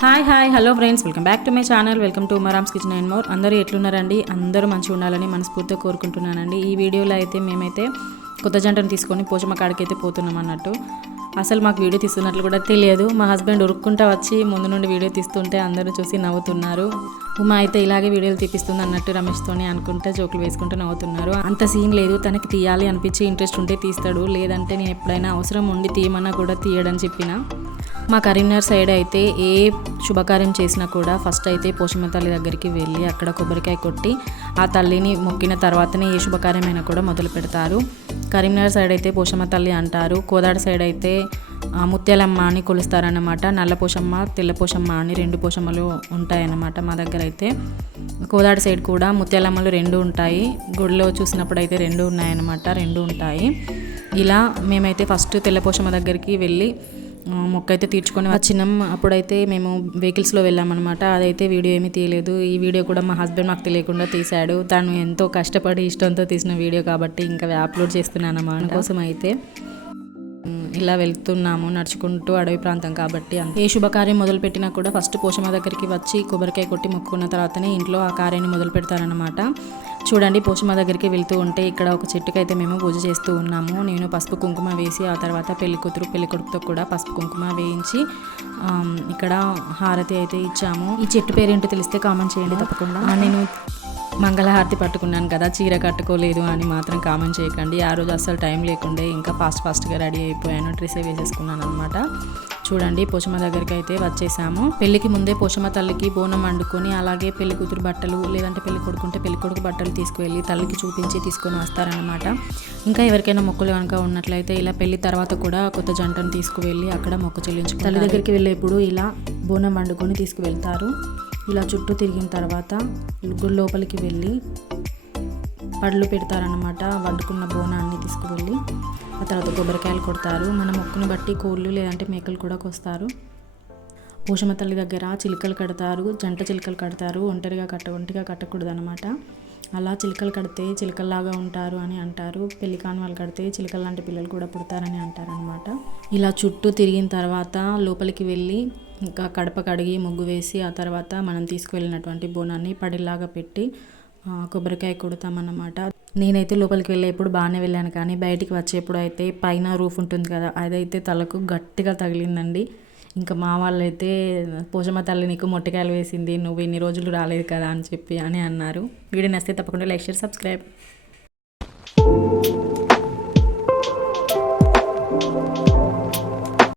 Hi hi hello friends welcome back to my channel welcome to Umaram's kitchen and more. అందరూ ఎట్లున్నారండి? అందరూ మంచిగా ఉండాలని మనస్ఫూర్తిగా కోరుకుంటున్నానండి. ఈ వీడియోలో అయితే మేమైతే కొత్త జంటను తీసుకొని పోచమ్మ కాడికి అయితే పోతున్నాం అన్నట్టు. అసలు మాకు వీడియో తీస్తున్నట్లు కూడా తెలియదు. మా హస్బెండ్ ఉరుక్కుంటా వచ్చి ముందు నుండి వీడియో తీస్తుంటే అందరూ చూసి నవ్వుతున్నారు. ఉమా అయితే ఇలాగే వీడియోలు తీపిస్తుంది అన్నట్టు రమేష్తోని అనుకుంటే జోకులు వేసుకుంటూ నవ్వుతున్నారు. అంత సీన్ లేదు తనకి తీయాలి అనిపించి ఇంట్రెస్ట్ ఉంటే తీస్తాడు. లేదంటే నేను ఎప్పుడైనా అవసరం ఉండి తీయమన్నా కూడా తీయడని చెప్పిన. మా కరీంనగర్ సైడ్ అయితే ఏ శుభకార్యం చేసినా కూడా ఫస్ట్ అయితే పోషమ్మ తల్లి దగ్గరికి వెళ్ళి అక్కడ కొబ్బరికాయ కొట్టి ఆ తల్లిని మొక్కిన తర్వాతనే ఏ శుభకార్యమైనా కూడా మొదలు పెడతారు. కరీంనగర్ సైడ్ అయితే పోషమ్మ తల్లి అంటారు. కోదాడ సైడ్ అయితే ముత్యాలమ్మ అని కొలుస్తారన్నమాట. నల్ల పోషమ్మ తెల్ల పోషమ్మ అని రెండు పోషమ్మలు ఉంటాయన్నమాట మా దగ్గర అయితే. కోదాడ సైడ్ కూడా ముత్యాలమ్మలు రెండు ఉంటాయి. గుడిలో చూసినప్పుడు అయితే రెండు ఉన్నాయన్నమాట రెండు ఉంటాయి. ఇలా మేమైతే ఫస్ట్ తెల్ల పోషమ్మ దగ్గరికి వెళ్ళి మొక్క అయితే తీర్చుకొని వచ్చినాం. అప్పుడైతే మేము వెహికల్స్లో వెళ్ళామన్నమాట. అదైతే వీడియో ఏమీ తీయలేదు. ఈ వీడియో కూడా మా హస్బెండ్ మాకు తెలియకుండా తీశాడు. తను ఎంతో కష్టపడి ఇష్టంతో తీసిన వీడియో కాబట్టి ఇంకా అప్లోడ్ చేస్తున్నాను అన్నమాట. కోసం అయితే ఇలా వెళ్తున్నాము. నడుచుకుంటూ అడవి ప్రాంతం కాబట్టి ఏ శుభకార్యం మొదలు పెట్టినా కూడా ఫస్ట్ పోషమ్మ దగ్గరికి వచ్చి కొబ్బరికాయ కొట్టి మొక్కుకున్న తర్వాతనే ఇంట్లో ఆ కార్యాన్ని మొదలు పెడతారనమాట చూడండి పోషమ్మ దగ్గరికి వెళ్తూ ఉంటే ఇక్కడ ఒక చెట్టుకి అయితే మేము పూజ చేస్తూ ఉన్నాము. నేను పసుపు కుంకుమ వేసి ఆ తర్వాత పెళ్ళి కూతురు పెళ్ళి కొడుకుతో కూడా పసుపు కుంకుమ వేయించి ఇక్కడ హారతి అయితే ఇచ్చాము. ఈ చెట్టు పేరేంటో తెలిస్తే కామెంట్ చేయండి తప్పకుండా. నేను మంగళహారతి పట్టుకున్నాను కదా చీర కట్టుకోలేదు అని మాత్రం కామెంట్ చేయకండి. ఆ రోజు అస్సలు టైం లేకుండే ఇంకా ఫాస్ట్ ఫాస్ట్గా రెడీ అయిపోయాను డ్రెస్ వేసేసుకున్నాను అనమాట చూడండి పోషమ్మ దగ్గరికి అయితే వచ్చేసాము. పెళ్ళికి ముందే పోషమ్మ తల్లికి బోనం వండుకొని అలాగే పెళ్ళి కూతురు బట్టలు లేదంటే పెళ్ళి కొడుకుంటే పెళ్ళి కొడుకు బట్టలు తీసుకువెళ్ళి తల్లికి చూపించి తీసుకొని వస్తారనమాట ఇంకా ఎవరికైనా మొక్కులు కనుక ఉన్నట్లయితే ఇలా పెళ్ళి తర్వాత కూడా కొత్త జంటను తీసుకువెళ్ళి అక్కడ మొక్కు చెల్లించు తల్లి దగ్గరికి వెళ్ళేప్పుడు ఇలా బోనం వండుకొని తీసుకువెళ్తారు. ఇలా చుట్టూ తిరిగిన తర్వాత గుడి లోపలికి వెళ్ళి పళ్ళు పెడతారనమాట వండుకున్న బోనాన్ని తీసుకువెళ్ళి ఆ తర్వాత కొబ్బరికాయలు కొడతారు. మన మొక్కును బట్టి కోళ్ళు లేదంటే మేకలు కూడా కొస్తారు. పోషమ్మ తల్లి దగ్గర చిలుకలు కడతారు. జంట చిలుకలు కడతారు. ఒంటరిగా కట్ట ఒంటిగా కట్టకూడదు అనమాట అలా చిలుకలు కడితే చిలుకల్లాగా ఉంటారు అని అంటారు. పెళ్ళి కాని వాళ్ళు కడితే చిలుకల లాంటి పిల్లలు కూడా పుడతారని అంటారనమాట ఇలా చుట్టూ తిరిగిన తర్వాత లోపలికి వెళ్ళి ఇంకా కడప కడిగి ముగ్గు వేసి ఆ తర్వాత మనం తీసుకువెళ్ళినటువంటి బోనాన్ని పడిలాగా పెట్టి కొబ్బరికాయ కొడతామన్నమాట. నేనైతే లోపలికి వెళ్ళేప్పుడు బాగానే వెళ్ళాను కానీ బయటికి వచ్చేప్పుడు అయితే పైన రూఫ్ ఉంటుంది కదా అదైతే తలకు గట్టిగా తగిలిందండి. ఇంకా మా వాళ్ళైతే పోషమ్మ తల్లి నీకు మొట్టకాయలు వేసింది నువ్వు ఇన్ని రోజులు రాలేదు కదా అని చెప్పి అని అన్నారు. వీడియో నచ్చితే తప్పకుండా లైక్ షేర్ సబ్స్క్రైబ్.